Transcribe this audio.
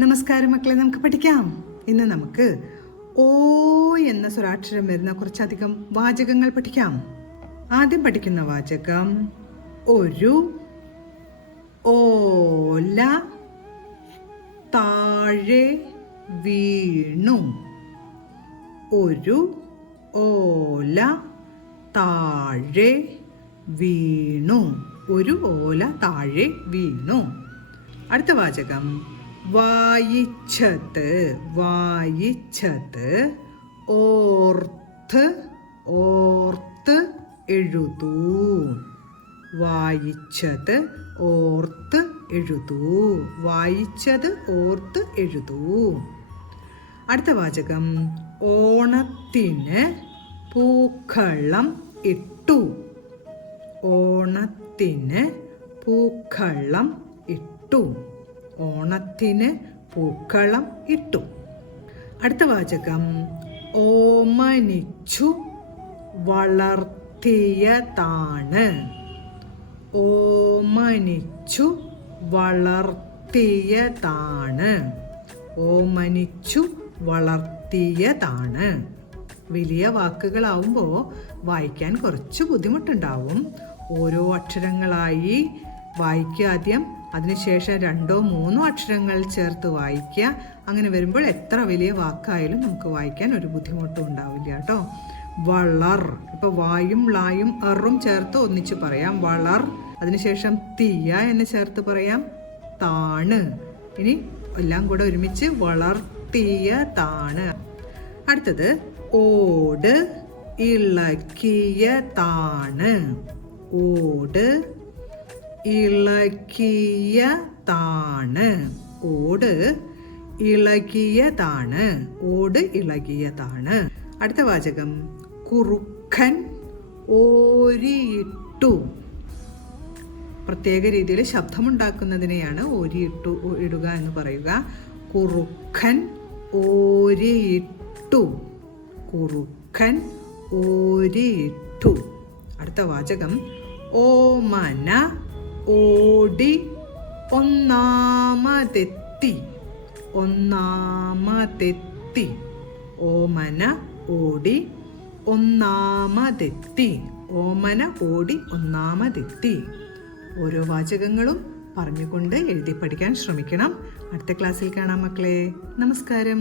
നമസ്കാരം മക്കളെ, നമുക്ക് പഠിക്കാം. ഇന്ന് നമുക്ക് ഓ എന്ന സ്വരാക്ഷരം വരുന്ന കുറച്ചധികം വാചകങ്ങൾ പഠിക്കാം. ആദ്യം പഠിക്കുന്ന വാചകം ഒരു ഓല താഴെ വീണു. ഒരു ഓല താഴെ വീണു. ഒരു ഓല താഴെ വീണു. അടുത്ത വാചകം വായിച്ചത്. വായിച്ചത് ഓർത്ത് ഓർത്ത് എഴുതൂ. വായിച്ചത് ഓർത്ത് എഴുതൂ. വായിച്ചത് ഓർത്ത് എഴുതൂ. അടുത്ത വാചകം ഓണത്തിന് പൂക്കളം ഇട്ടു. ഓണത്തിന് പൂക്കളം ഇട്ടു. ഓണത്തിന് പൂക്കളം ഇട്ടു. അടുത്ത വാചകം ഓമനിച്ചു വളർത്തിയതാണ്. ഓമനിച്ചു വളർത്തിയതാണ്. ഓമനിച്ചു വളർത്തിയതാണ്. വലിയ വാക്കുകളാവുമ്പോൾ വായിക്കാൻ കുറച്ച് ബുദ്ധിമുട്ടുണ്ടാവും. ഓരോ അക്ഷരങ്ങളായി വായിക്കുക ആദ്യം, അതിനുശേഷം 2-3 അക്ഷരങ്ങൾ ചേർത്ത് വായിക്കുക. അങ്ങനെ വരുമ്പോൾ എത്ര വലിയ വാക്കായാലും നമുക്ക് വായിക്കാൻ ഒരു ബുദ്ധിമുട്ടും ഉണ്ടാവില്ല കേട്ടോ. വളർ, ഇപ്പൊ വായും ലായും അറും ചേർത്ത് ഒന്നിച്ച് പറയാം. വളർ. അതിനുശേഷം തീയ എന്ന് ചേർത്ത് പറയാം. താണ്. ഇനി എല്ലാം കൂടെ ഒരുമിച്ച് വളർത്തിയതാണ്. അടുത്തത് ഓട് ഇളക്കിയതാണ്. ഓട് ഇളകിയതാണ്. ഓട് ഇളകിയതാണ്. ഓട് ഇളകിയതാണ്. അടുത്ത വാചകം കുറുക്കൻ ഓരിയിട്ടു. പ്രത്യേക രീതിയിൽ ശബ്ദമുണ്ടാക്കുന്നതിനെയാണ് ഓരിയിട്ടു ഇടുക എന്ന് പറയുക. കുറുക്കൻ ഓരിയിട്ടു. കുറുക്കൻ ഓരിയിട്ടു. അടുത്ത വാചകം ഓമന ഓടി ഒന്നാമതെത്തി. ഒന്നാമതെത്തി. ഓമന ഓടി ഒന്നാമതെത്തി. ഓമന ഓടി ഒന്നാമതെത്തി. ഓരോ വാചകങ്ങളും പറഞ്ഞുകൊണ്ട് എഴുതി പഠിക്കാൻ ശ്രമിക്കണം. അടുത്ത ക്ലാസ്സിൽ കാണാം മക്കളെ. നമസ്കാരം.